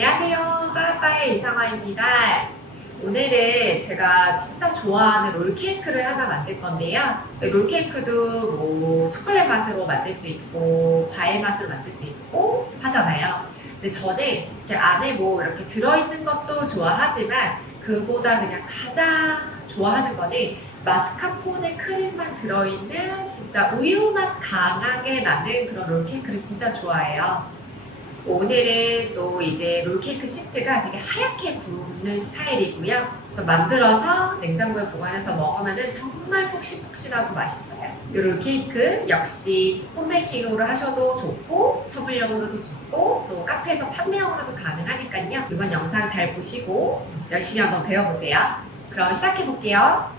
안녕하세요. 따따의 이상화입니다. 오늘은 제가 진짜 좋아하는 롤케이크를 하나 만들 건데요. 롤케이크도 뭐 초콜릿 맛으로 만들 수 있고 과일 맛으로 만들 수 있고 하잖아요. 근데 저는 이렇게 안에 뭐 이렇게 들어있는 것도 좋아하지만 그보다 그냥 가장 좋아하는 거는 마스카포네 크림만 들어있는 진짜 우유 맛 강하게 나는 그런 롤케이크를 진짜 좋아해요. 오늘은 또 이제 롤케이크 시트가 되게 하얗게 굽는 스타일이고요. 그래서 만들어서 냉장고에 보관해서 먹으면 정말 폭신폭신하고 맛있어요. 이 롤케이크 역시 홈베이킹으로 하셔도 좋고 선물용으로도 좋고 또 카페에서 판매용으로도 가능하니까요. 이번 영상 잘 보시고 열심히 한번 배워보세요. 그럼 시작해볼게요.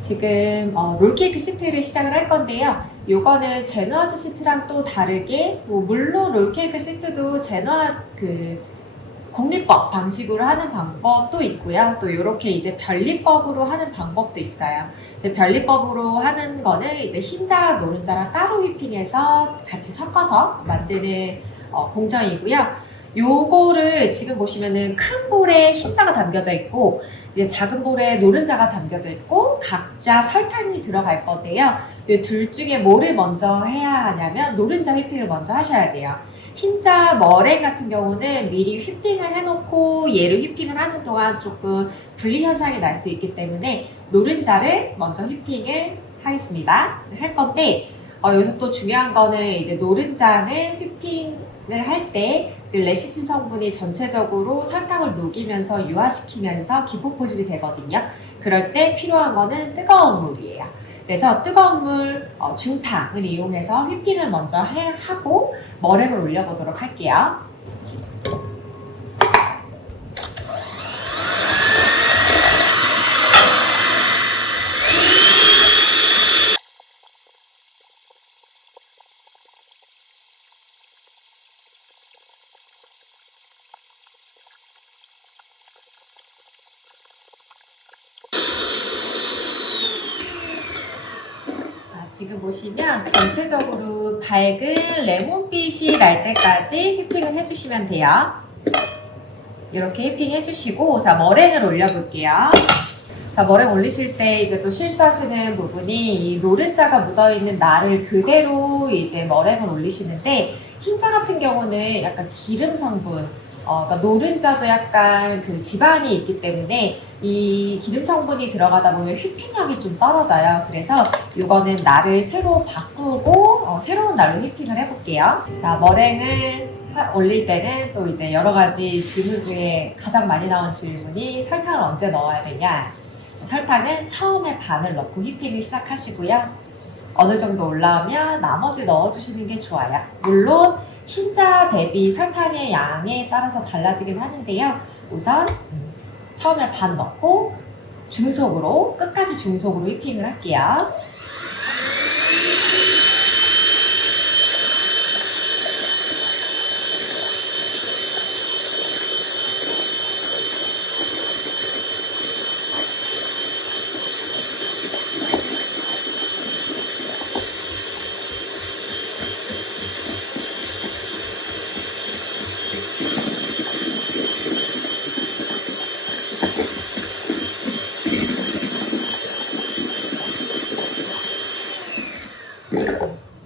지금 롤케이크 시트를 시작을 할 건데요. 요거는 제누아즈 시트랑 또 다르게 물론 롤케이크 시트도 제누아 공리법 방식으로 하는 방법도 있고요. 또 이렇게 이제 변리법으로 하는 방법도 있어요. 근데 변리법으로 하는 거는 이제 흰자랑 노른자랑 따로 휘핑해서 같이 섞어서 만드는 공정이고요. 요거를 지금 보시면은 큰 볼에 흰자가 담겨져 있고 이제 작은 볼에 노른자가 담겨져 있고 각자 설탕이 들어갈 건데요. 이 둘 중에 뭐를 먼저 해야 하냐면 노른자 휘핑을 먼저 하셔야 돼요. 흰자 머랭 같은 경우는 미리 휘핑을 해놓고 얘를 휘핑을 하는 동안 조금 분리 현상이 날 수 있기 때문에 노른자를 먼저 휘핑을 하겠습니다. 할 건데 여기서 또 중요한 거는 이제 노른자는 휘핑을 할 때 레시틴 성분이 전체적으로 설탕을 녹이면서 유화시키면서 기포포집이 되거든요. 그럴 때 필요한 거는 뜨거운 물이에요. 그래서 뜨거운 물 중탕을 이용해서 휘핑을 먼저 하고 머랭을 올려보도록 할게요. 지금 보시면 전체적으로 밝은 레몬빛이 날 때까지 휘핑을 해주시면 돼요. 이렇게 휘핑 해주시고, 자, 머랭을 올려볼게요. 자, 머랭 올리실 때 이제 또 실수하시는 부분이 이 노른자가 묻어있는 날을 그대로 이제 머랭을 올리시는데, 흰자 같은 경우는 약간 기름 성분, 그러니까 노른자도 약간 그 지방이 있기 때문에 이 기름 성분이 들어가다 보면 휘핑력이 좀 떨어져요. 그래서 이거는 날을 새로 바꾸고 새로운 날로 휘핑을 해볼게요. 자, 머랭을 올릴 때는 또 이제 여러 가지 질문 중에 가장 많이 나온 질문이 설탕을 언제 넣어야 되냐. 설탕은 처음에 반을 넣고 휘핑을 시작하시고요. 어느 정도 올라오면 나머지 넣어주시는 게 좋아요. 물론 흰자 대비 설탕의 양에 따라서 달라지긴 하는데요. 우선 처음에 반 넣고 중속으로 끝까지 중속으로 휘핑을 할게요.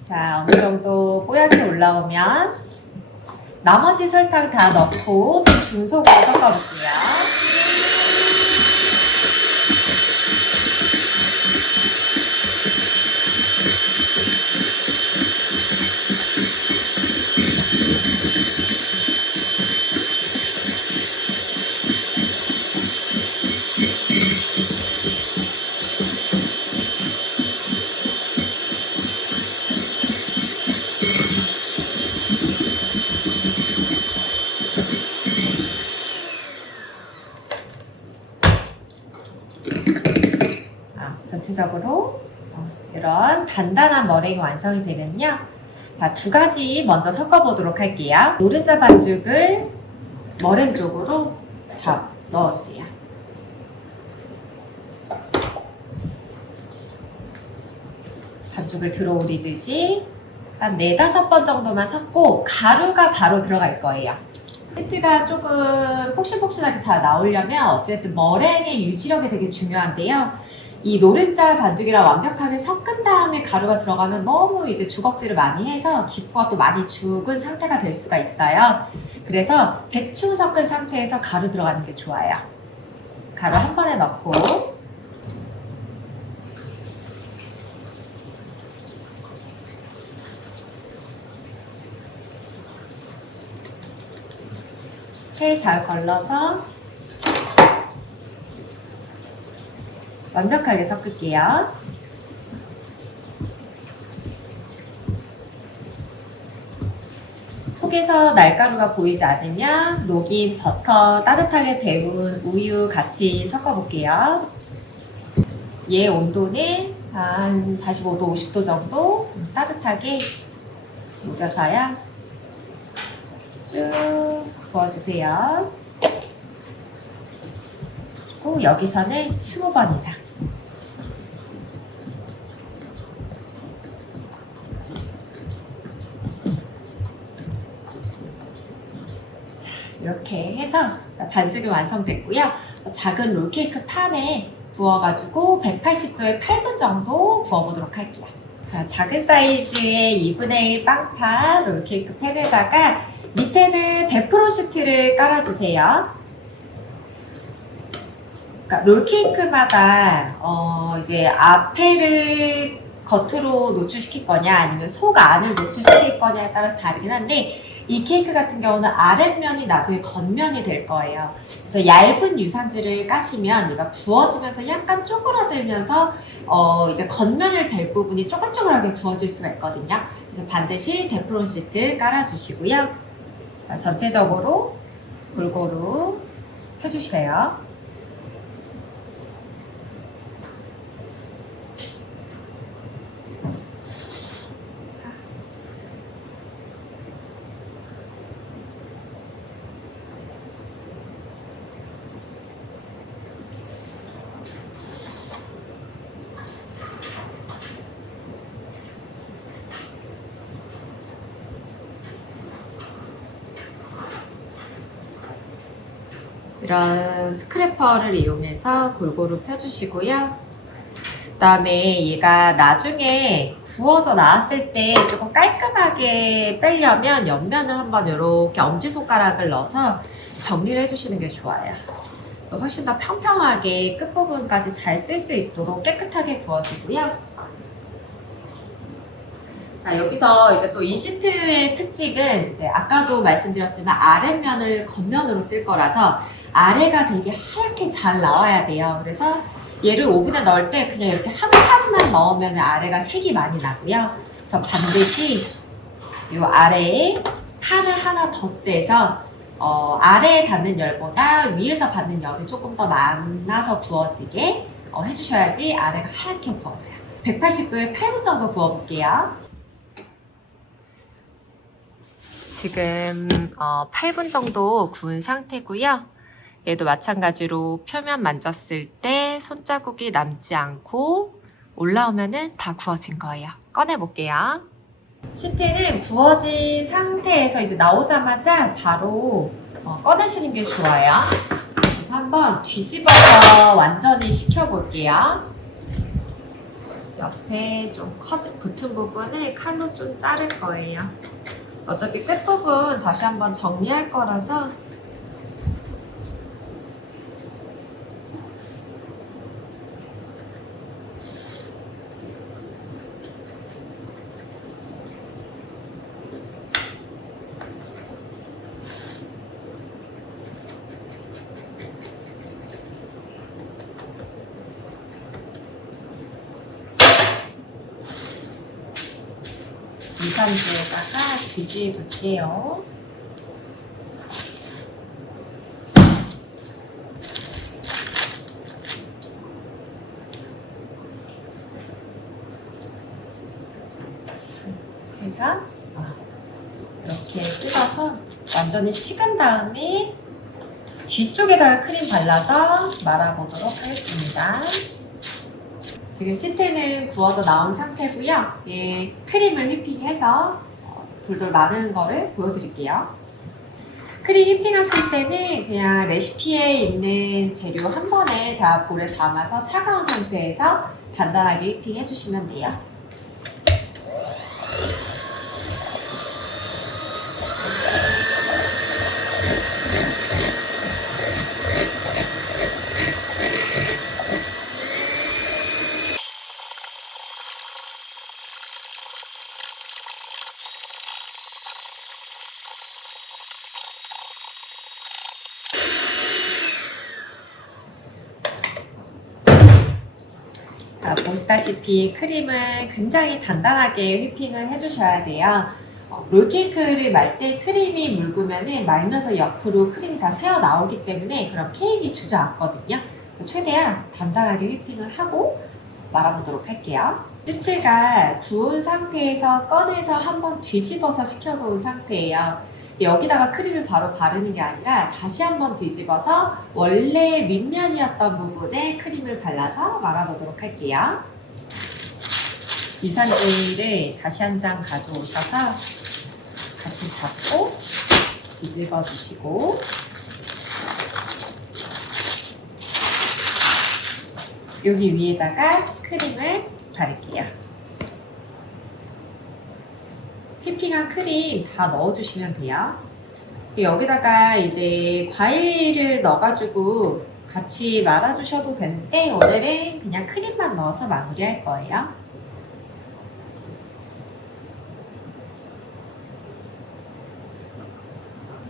자, 어느 정도 뽀얗게 올라오면 나머지 설탕 다 넣고 또 중속으로 섞어볼게요. 전체적으로 이런 단단한 머랭이 완성이 되면요. 자, 두 가지 먼저 섞어보도록 할게요. 노른자 반죽을 머랭 쪽으로 다 넣어주세요. 반죽을 들어올리듯이 한 4-5번 정도만 섞고 가루가 바로 들어갈 거예요. 시트가 조금 폭신폭신하게 잘 나오려면 어쨌든 머랭의 유지력이 되게 중요한데요. 이 노른자 반죽이랑 완벽하게 섞은 다음에 가루가 들어가면 너무 이제 주걱질을 많이 해서 기포가 또 많이 죽은 상태가 될 수가 있어요. 그래서 대충 섞은 상태에서 가루 들어가는 게 좋아요. 가루 한 번에 넣고 체에 잘 걸러서 완벽하게 섞을게요. 속에서 날가루가 보이지 않으면 녹인 버터, 따뜻하게 데운 우유 같이 섞어볼게요. 얘 온도는 한 45도, 50도 정도 따뜻하게 녹여서요. 쭉 부어주세요. 또 여기서는 20번 이상. 이렇게 해서 반죽이 완성됐고요. 작은 롤케이크 판에 부어가지고 180도에 8분 정도 구워보도록 할게요. 작은 사이즈의 2분의 1 빵판 롤케이크 팬에다가 밑에는 데프로스트를 깔아주세요. 그러니까 롤케이크마다 이제 앞에를 겉으로 노출시킬 거냐 아니면 속 안을 노출시킬 거냐에 따라서 다르긴 한데 이 케이크 같은 경우는 아랫면이 나중에 겉면이 될 거예요. 그래서 얇은 유산지를 까시면 얘가 구워지면서 약간 쪼그라들면서 이제 겉면을 될 부분이 쪼글쪼글하게 구워질 수가 있거든요. 그래서 반드시 데프론 시트 깔아주시고요. 자, 전체적으로 골고루 펴주세요. 이런 스크래퍼를 이용해서 골고루 펴주시고요. 그 다음에 얘가 나중에 구워져 나왔을 때 조금 깔끔하게 빼려면 옆면을 한번 이렇게 엄지손가락을 넣어서 정리를 해주시는 게 좋아요. 훨씬 더 평평하게 끝부분까지 잘 쓸 수 있도록 깨끗하게 구워지고요. 자, 여기서 이제 또 이 시트의 특징은 이제 아까도 말씀드렸지만 아랫면을 겉면으로 쓸 거라서 아래가 되게 하얗게 잘 나와야 돼요. 그래서 얘를 오븐에 넣을 때 그냥 이렇게 한 칸만 넣으면 아래가 색이 많이 나고요. 그래서 반드시 이 아래에 칸을 하나 덧대서 아래에 닿는 열보다 위에서 받는 열이 조금 더 많아서 구워지게 해주셔야지 아래가 하얗게 구워져요. 180도에 8분 정도 구워볼게요. 지금 8분 정도 구운 상태고요. 얘도 마찬가지로 표면 만졌을 때 손자국이 남지 않고 올라오면은 다 구워진 거예요. 꺼내 볼게요. 시트는 구워진 상태에서 이제 나오자마자 바로 꺼내시는 게 좋아요. 그래서 한번 뒤집어서 완전히 식혀 볼게요. 옆에 좀 붙은 부분을 칼로 좀 자를 거예요. 어차피 끝부분 다시 한번 정리할 거라서 유산지에다가 뒤집을게요. 해서 이렇게 뜯어서 완전히 식은 다음에 뒤쪽에다가 크림 발라서 말아보도록 하겠습니다. 지금 시트는 구워서 나온 상태고요. 예, 크림을 휘핑해서 돌돌 마르는 거를 보여드릴게요. 크림 휘핑하실 때는 그냥 레시피에 있는 재료 한 번에 다 볼에 담아서 차가운 상태에서 단단하게 휘핑 해주시면 돼요. 보시다시피 크림은 굉장히 단단하게 휘핑을 해주셔야 돼요. 롤케이크를 말 때 크림이 묽으면 말면서 옆으로 크림이 다 새어 나오기 때문에 그럼 케이크가 주저앉거든요. 최대한 단단하게 휘핑을 하고 말아보도록 할게요. 시트가 구운 상태에서 꺼내서 한번 뒤집어서 식혀놓은 상태예요. 여기다가 크림을 바로 바르는 게 아니라 다시 한번 뒤집어서 원래 윗면이었던 부분에 크림을 발라서 말아보도록 할게요. 유산제를 다시 한 장 가져오셔서 같이 잡고 뒤집어 주시고 여기 위에다가 크림을 바를게요. 휘핑한 크림 다 넣어주시면 돼요. 여기다가 이제 과일을 넣어가지고 같이 말아주셔도 되는데 오늘은 그냥 크림만 넣어서 마무리할 거예요.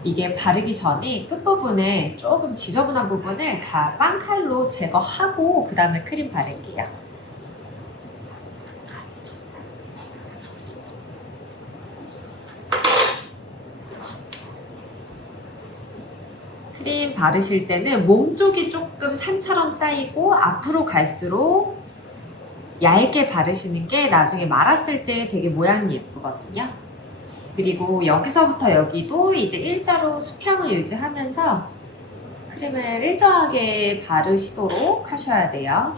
이게 바르기 전에 끝부분에 조금 지저분한 부분을 다 빵칼로 제거하고 그 다음에 크림 바를게요. 크림 바르실 때는 몸 쪽이 조금 산처럼 쌓이고 앞으로 갈수록 얇게 바르시는 게 나중에 말았을 때 되게 모양이 예쁘거든요. 그리고 여기서부터 여기도 이제 일자로 수평을 유지하면서 크림을 일정하게 바르시도록 하셔야 돼요.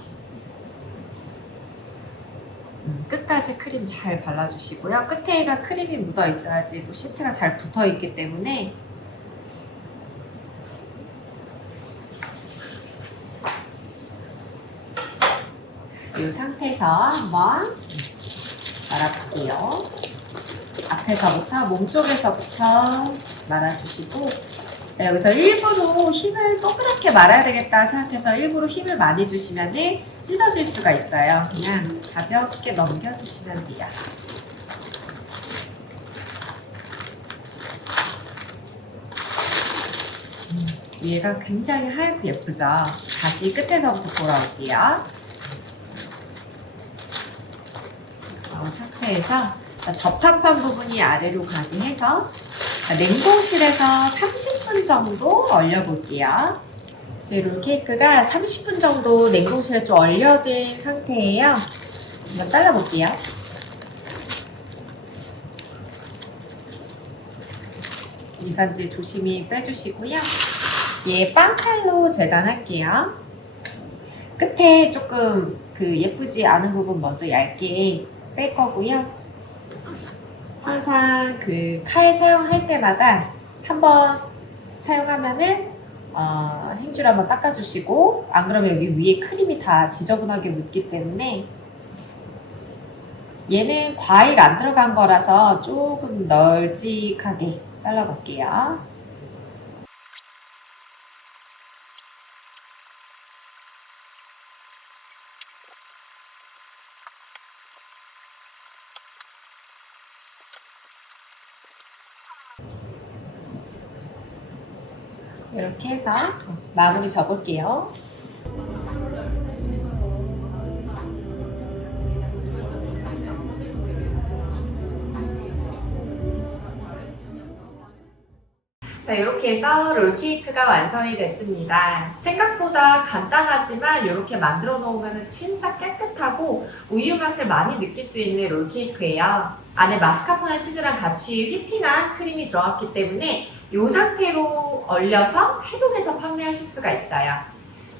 끝까지 크림 잘 발라주시고요. 끝에가 크림이 묻어 있어야지 또 시트가 잘 붙어 있기 때문에 이 상태에서 한번 말아볼게요. 앞에서부터 몸쪽에서부터 말아주시고 여기서 일부러 힘을 동그랗게 말아야 되겠다 생각해서 일부러 힘을 많이 주시면 찢어질 수가 있어요. 그냥 가볍게 넘겨주시면 돼요. 위에가 굉장히 하얗고 예쁘죠? 다시 끝에서부터 돌아올게요. 이 상태에서 접합한 부분이 아래로 가게 해서 냉동실에서 30분 정도 얼려볼게요. 제 롤케이크가 30분 정도 냉동실에 좀 얼려진 상태예요. 한번 잘라볼게요. 유산지 조심히 빼주시고요. 얘 빵칼로 재단할게요. 끝에 조금 예쁘지 않은 부분 먼저 얇게 뺄 거고요. 항상 칼 사용할 때마다 한번 사용하면은 행주를 한번 닦아주시고 안 그러면 여기 위에 크림이 다 지저분하게 묻기 때문에 얘는 과일 안 들어간 거라서 조금 널찍하게 잘라볼게요. 이렇게 해서 마무리 접을게요. 자, 이렇게 해서 롤케이크가 완성이 됐습니다. 생각보다 간단하지만 이렇게 만들어 놓으면 진짜 깨끗하고 우유 맛을 많이 느낄 수 있는 롤케이크예요. 안에 마스카포네 치즈랑 같이 휘핑한 크림이 들어갔기 때문에 이 상태로 얼려서 해동해서 판매하실 수가 있어요.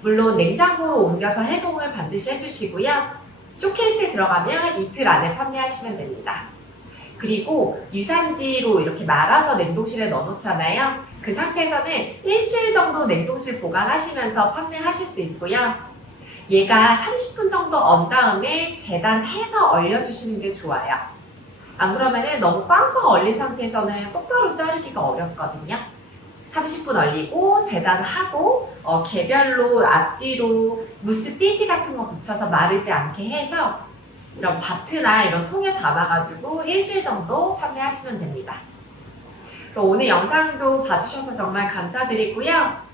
물론 냉장고로 옮겨서 해동을 반드시 해주시고요. 쇼케이스에 들어가면 이틀 안에 판매하시면 됩니다. 그리고 유산지로 이렇게 말아서 냉동실에 넣어놓잖아요. 그 상태에서는 일주일 정도 냉동실 보관하시면서 판매하실 수 있고요. 얘가 30분 정도 언 다음에 재단해서 얼려주시는 게 좋아요. 안 그러면 너무 꽝꽝 얼린 상태에서는 똑바로 자르기가 어렵거든요. 30분 얼리고 재단하고 개별로 앞뒤로 무스 띠지 같은 거 붙여서 마르지 않게 해서 이런 바트나 이런 통에 담아가지고 일주일 정도 판매하시면 됩니다. 그럼 오늘 영상도 봐주셔서 정말 감사드리고요.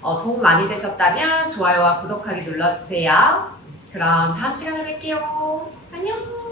도움 많이 되셨다면 좋아요와 구독하기 눌러주세요. 그럼 다음 시간에 뵐게요. 안녕!